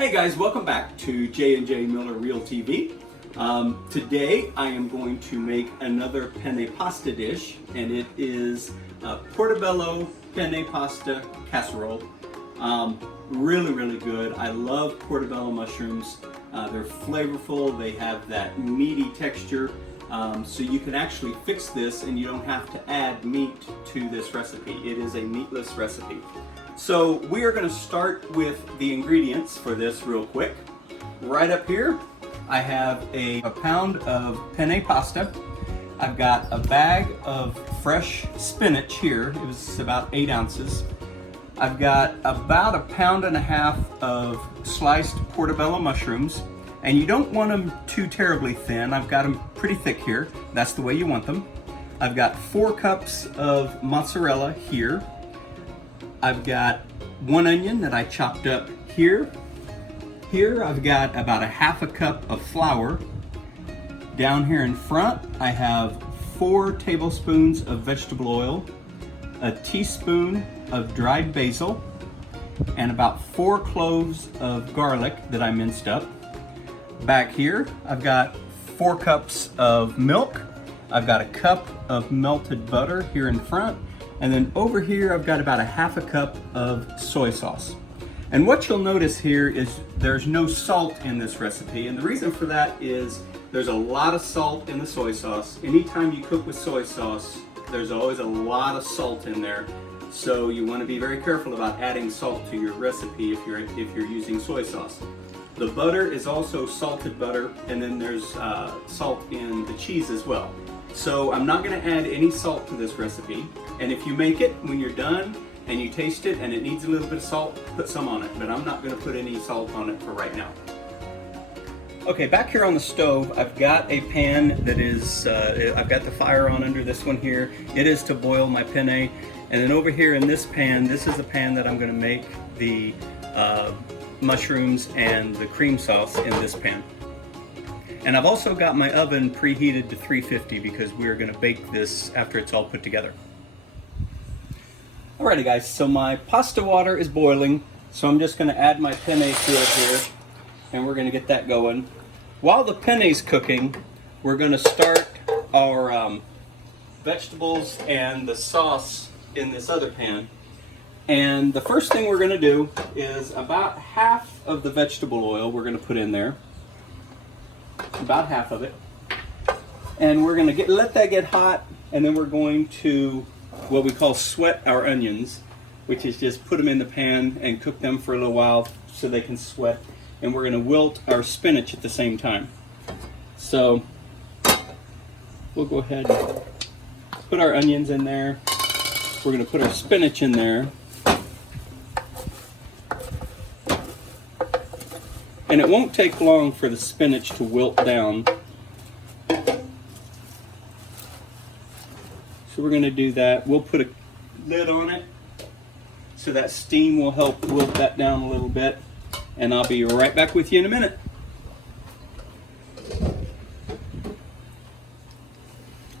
Hey guys, welcome back to J&J Jmillerrealtv. Today I am going to make another penne pasta dish, and it is Portobello penne pasta casserole. Really good. I love portobello mushrooms. They're flavorful, they have that meaty texture, so you can actually fix this and you don't have to add meat to this recipe. It is a meatless recipe. So we are going to start with the ingredients for this real quick. Right up here I have a pound of penne pasta. I've got a bag of fresh spinach here. It was about 8 ounces. I've got about 1.5 pounds of sliced portobello mushrooms, and you don't want them too terribly thin. I've got them pretty thick here. That's the way you want them. I've got 4 cups of mozzarella here. I've got 1 onion that I chopped up here. Here I've got about 1/2 cup of flour. Down here in front I have 4 tablespoons of vegetable oil, a teaspoon of dried basil, and about 4 cloves of garlic that I minced up. Back here I've got 4 cups of milk. I've got 1 cup of melted butter here in front. And then over here I've got about 1/2 cup of soy sauce. And what you'll notice here is there's no salt in this recipe, and the reason for that is there's a lot of salt in the soy sauce. Anytime you cook with soy sauce, there's always a lot of salt in there. So you want to be very careful about adding salt to your recipe if you're using soy sauce. The butter is also salted butter, and then there's salt in the cheese as well. So I'm not going to add any salt to this recipe, and if you make it, when you're done and you taste it and it needs a little bit of salt, put some on it, but I'm not going to put any salt on it for right now. Okay, back here on the stove I've got a pan that is, I've got the fire on under this one here. It is to boil my penne, and then over here in this pan, this is the pan that I'm going to make the mushrooms and the cream sauce in this pan. And I've also got my oven preheated to 350 because we're going to bake this after it's all put together. Alrighty guys, so my pasta water is boiling, so I'm just going to add my penne to it here, and we're going to get that going. While the penne's cooking, we're going to start our vegetables and the sauce in this other pan. And the first thing we're going to do is about half of the vegetable oil we're going to put in there. About half of it, and we're going to let that get hot, and then we're going to what we call sweat our onions, which is just put them in the pan and cook them for a little while so they can sweat, and we're going to wilt our spinach at the same time. So we'll go ahead and put our onions in there. We're going to put our spinach in there. And it won't take long for the spinach to wilt down. So we're going to do that. We'll put a lid on it so that steam will help wilt that down a little bit. And I'll be right back with you in a minute.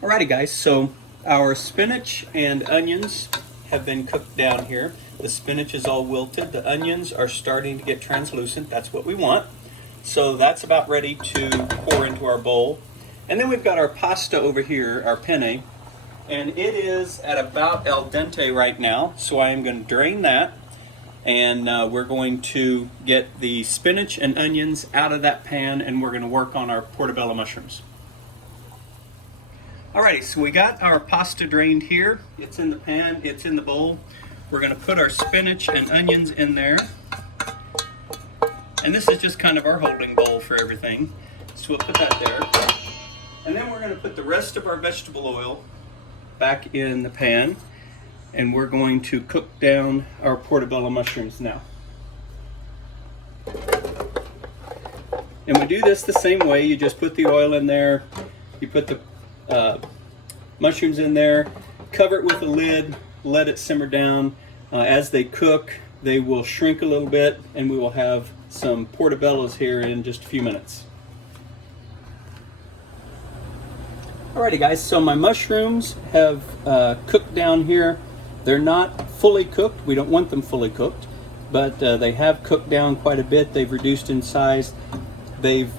Alrighty guys, so our spinach and onions have been cooked down here. The spinach is all wilted. The onions are starting to get translucent. That's what we want. So that's about ready to pour into our bowl. And then we've got our pasta over here, our penne, and it is at about al dente right now. So I am going to drain that, and we're going to get the spinach and onions out of that pan, and we're going to work on our portobello mushrooms. Alrighty, so we got our pasta drained here. It's in the pan, it's in the bowl. We're going to put our spinach and onions in there. And this is just kind of our holding bowl for everything. So we'll put that there. And then we're going to put the rest of our vegetable oil back in the pan. And we're going to cook down our portobello mushrooms now. And we do this the same way. You just put the oil in there. You put the mushrooms in there. Cover it with a lid. Let it simmer down. As they cook, they will shrink a little bit, and we will have some portobellos here in just a few minutes. Alrighty guys, so my mushrooms have cooked down here. They're not fully cooked. We don't want them fully cooked. but they have cooked down quite a bit. They've reduced in size. They've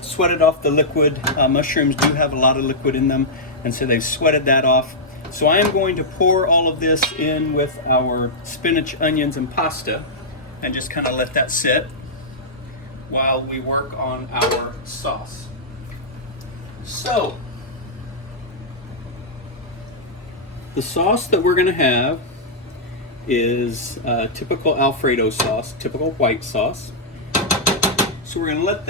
sweated off the liquid. Mushrooms do have a lot of liquid in them, and so they've sweated that off. So I am going to pour all of this in with our spinach, onions, and pasta, and just kind of let that sit while we work on our sauce. So, the sauce that we're going to have is typical Alfredo sauce, typical white sauce. So we're going to let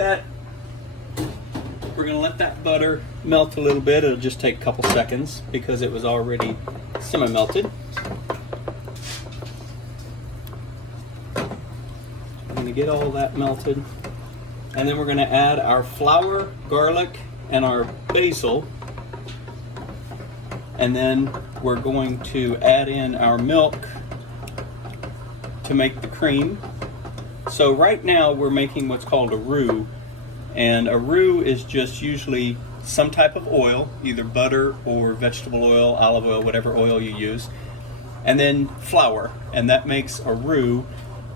that butter melt a little bit. It'll just take a couple seconds because it was already semi-melted. I'm going to get all that melted, and then we're going to add our flour, garlic, and our basil, and then we're going to add in our milk to make the cream. So right now we're making what's called a roux, and a roux is just usually some type of oil, either butter or vegetable oil, olive oil, whatever oil you use, and then flour, and that makes a roux.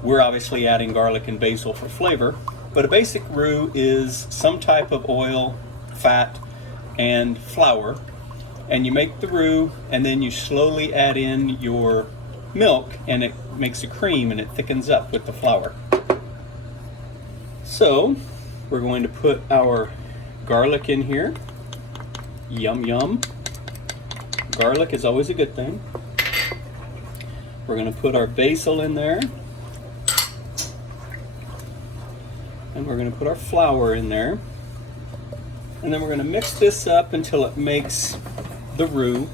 We're obviously adding garlic and basil for flavor, but a basic roux is some type of oil, fat, and flour, and you make the roux, and then you slowly add in your milk, and it makes a cream, and it thickens up with the flour. So we're going to put our garlic in here. Yum yum. Garlic is always a good thing. We're going to put our basil in there, and we're going to put our flour in there, and then we're going to mix this up until it makes the roux.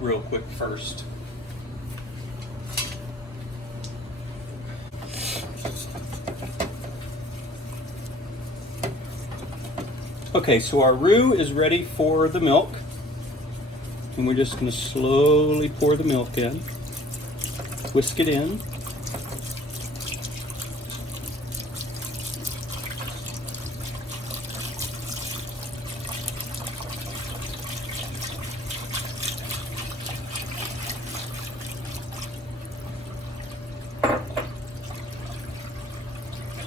Real quick first. Okay, so our roux is ready for the milk, and we're just going to slowly pour the milk in, whisk it in.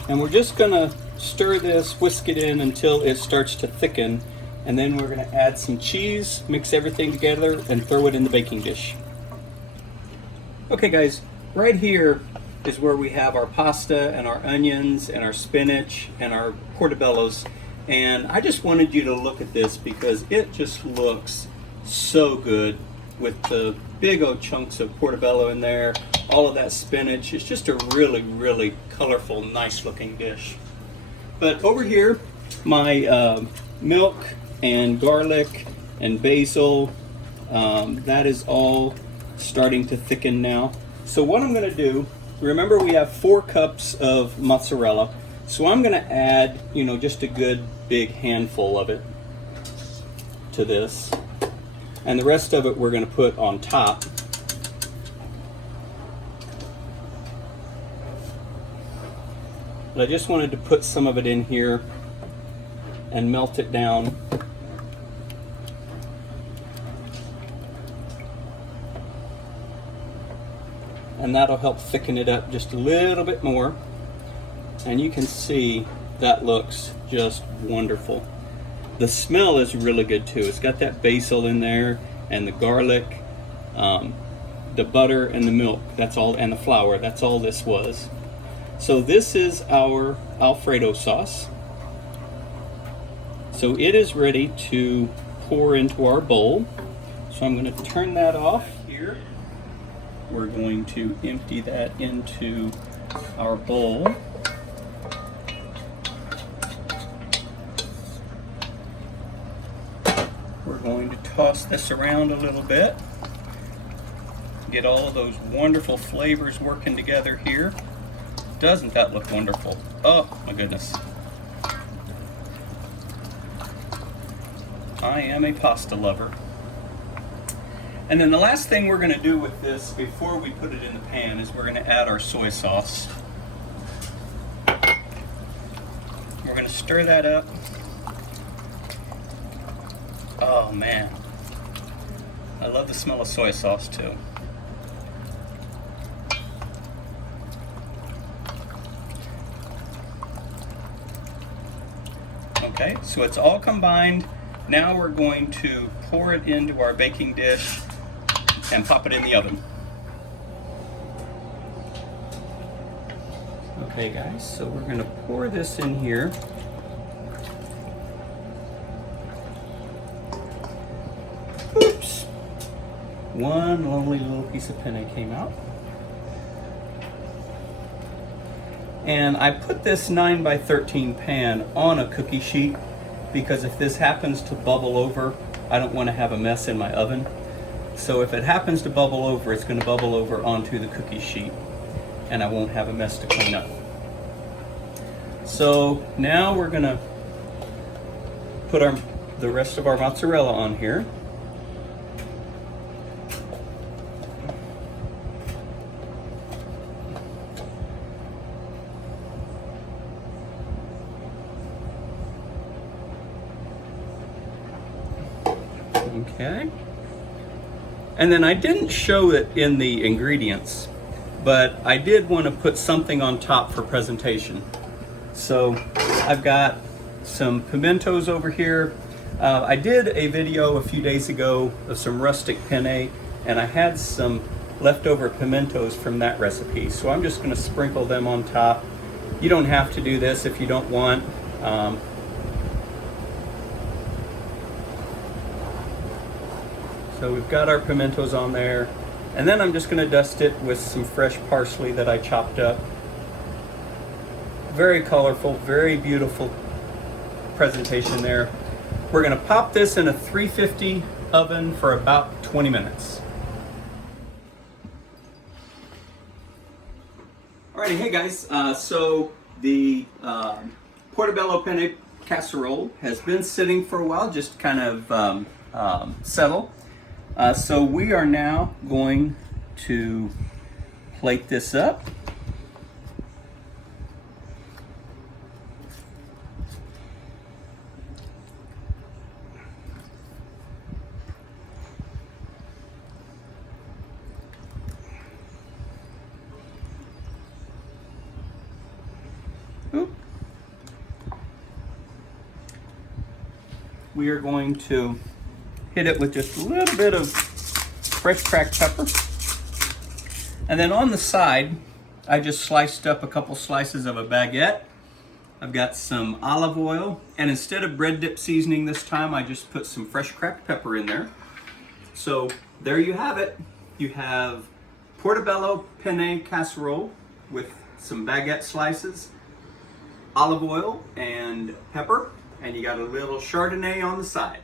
And we're just going to stir this, whisk it in until it starts to thicken, and then we're going to add some cheese, mix everything together, and throw it in the baking dish. Okay guys, right here is where we have our pasta and our onions and our spinach and our portobellos, and I just wanted you to look at this because it just looks so good with the big old chunks of portobello in there, all of that spinach. It's just a really, really colorful, nice looking dish. But over here, my milk and garlic and basil, that is all starting to thicken now. So what I'm going to do, remember we have 4 cups of mozzarella, so I'm going to add, just a good big handful of it to this, and the rest of it we're going to put on top. But I just wanted to put some of it in here and melt it down. And that'll help thicken it up just a little bit more. And you can see that looks just wonderful. The smell is really good too. It's got that basil in there, and the garlic, the butter and the milk, that's all, and the flour, that's all this was. So this is our Alfredo sauce. So it is ready to pour into our bowl. So I'm going to turn that off here. We're going to empty that into our bowl. We're going to toss this around a little bit. Get all of those wonderful flavors working together here. Doesn't that look wonderful? Oh my goodness. I am a pasta lover. And then the last thing we're going to do with this before we put it in the pan is we're going to add our soy sauce. We're going to stir that up. Oh man, I love the smell of soy sauce too. Okay, so it's all combined. Now we're going to pour it into our baking dish and pop it in the oven. Okay guys, so we're going to pour this in here. Oops! One lonely little piece of penne came out. And I put this 9x13 pan on a cookie sheet because if this happens to bubble over, I don't want to have a mess in my oven. So if it happens to bubble over, it's going to bubble over onto the cookie sheet and I won't have a mess to clean up. So now we're going to put the rest of our mozzarella on here. Okay. And then I didn't show it in the ingredients, but I did want to put something on top for presentation. So I've got some pimentos over here. I did a video a few days ago of some rustic penne, and I had some leftover pimentos from that recipe. So I'm just going to sprinkle them on top. You don't have to do this if you don't want. So we've got our pimentos on there, and then I'm just going to dust it with some fresh parsley that I chopped up. Very colorful, very beautiful presentation there. We're going to pop this in a 350 oven for about 20 minutes. Alrighty, hey guys, so the Portobello Penne casserole has been sitting for a while, just kind of settle. So we are now going to plate this up. Oop. We are going to hit it with just a little bit of fresh cracked pepper. And then on the side, I just sliced up a couple slices of a baguette. I've got some olive oil, and instead of bread dip seasoning this time, I just put some fresh cracked pepper in there. So there you have it. You have Portobello Penne casserole with some baguette slices, olive oil, and pepper, and you got a little Chardonnay on the side.